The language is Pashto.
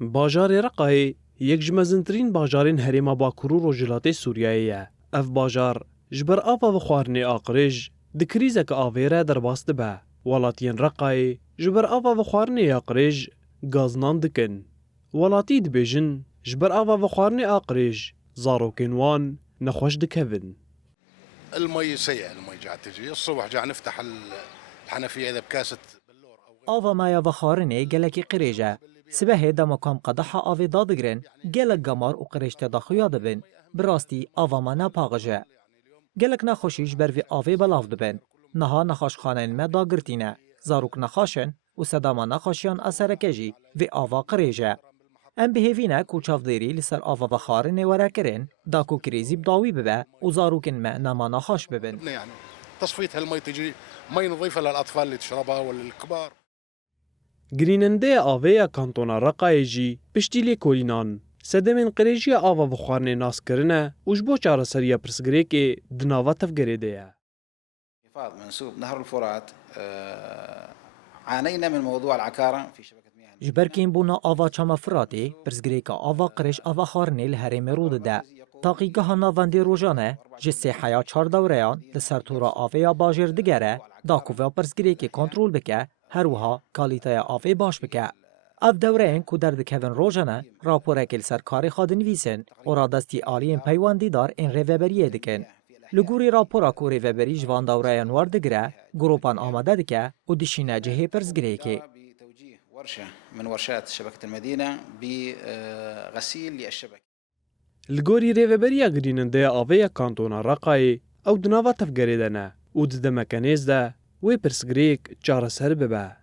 باجار رقای یک جمزنترین باجارین هریما باکورو روجلاتی سوریاییه. اف باجار جبر آفا و خوارنی آقریج دکریزه که آویره در باست به. ولاتین رقای جبر آفا و خوارنی آقریج گازنان دکن. ولاتی دبیجن جبر آفا و خوارنی آقریج زاروکین وان نخوش دکوین. المي سيئة، المي قاعد تجي الصبح قاعد نفتح الحنفية إذا بكاسة بلور أو آوا مایا و خارنه گلکی قریجه. سبه دا مکام قدح آوی دادگرن گلک گمار و قریج تداخویا دبن. براستی آوا ما نپاقجه. گلک نخوشیش بروی آوی بلاف دبن. نها نخاش خانه ما داگرتینه. زاروک نخاشن و صداما نخاشیان اثرکجی و آوا قریجه. ام بهیوینه کوچاف دیری لسر آوا و خارنه ورا کرن دا کو کریزی بداوی ببه و زاروکن ما نما نخاش ببن. يعني تصفية هالمي تجي مي نظيفة للأطفال اللي تشربها ولا للكبار. گریننده آوه کانتونا رقای جی پشتیلی کولینان. سدمین قریجی آوا و خوارنی ناس کرنه وجبو چاره سریا پرسگری که دناوه تفگریده یه. انخفاض منسوب نهر الفرات عانينا من موضوع العكارة في شبكة مياه جبرکین بونا آوا چما فراتی پرسگریکا آوا قریش آوا خارنه لحرم رود ده. تاقیگاه ناوندی روزانه جسه حیا 4 دورهان لسر تورا آوه باجر دگره دا کوه پرسگریک کنترل بکه هروها کالیتای آوه باش بکه. اف دورهن کو در دکوین روزانه راپوره کل سر کاری خاد نویسن و را دستی آلین پیواندی دار این ریوبریه دکن. لگوری راپورا کو ریوبری جوان دورهن وار دگره گروپان آماده دکه و دشینه جهه پرسگریکی. بتوجيه ورشة من ورشات شبكة المدينة بغسيل للشبكة. لگوری ریوبریا گریننده آوه کانتونا رقای او دناوه تفگریده نه. او دده مکانیز ده وی پرسگریک چاره سر ببه.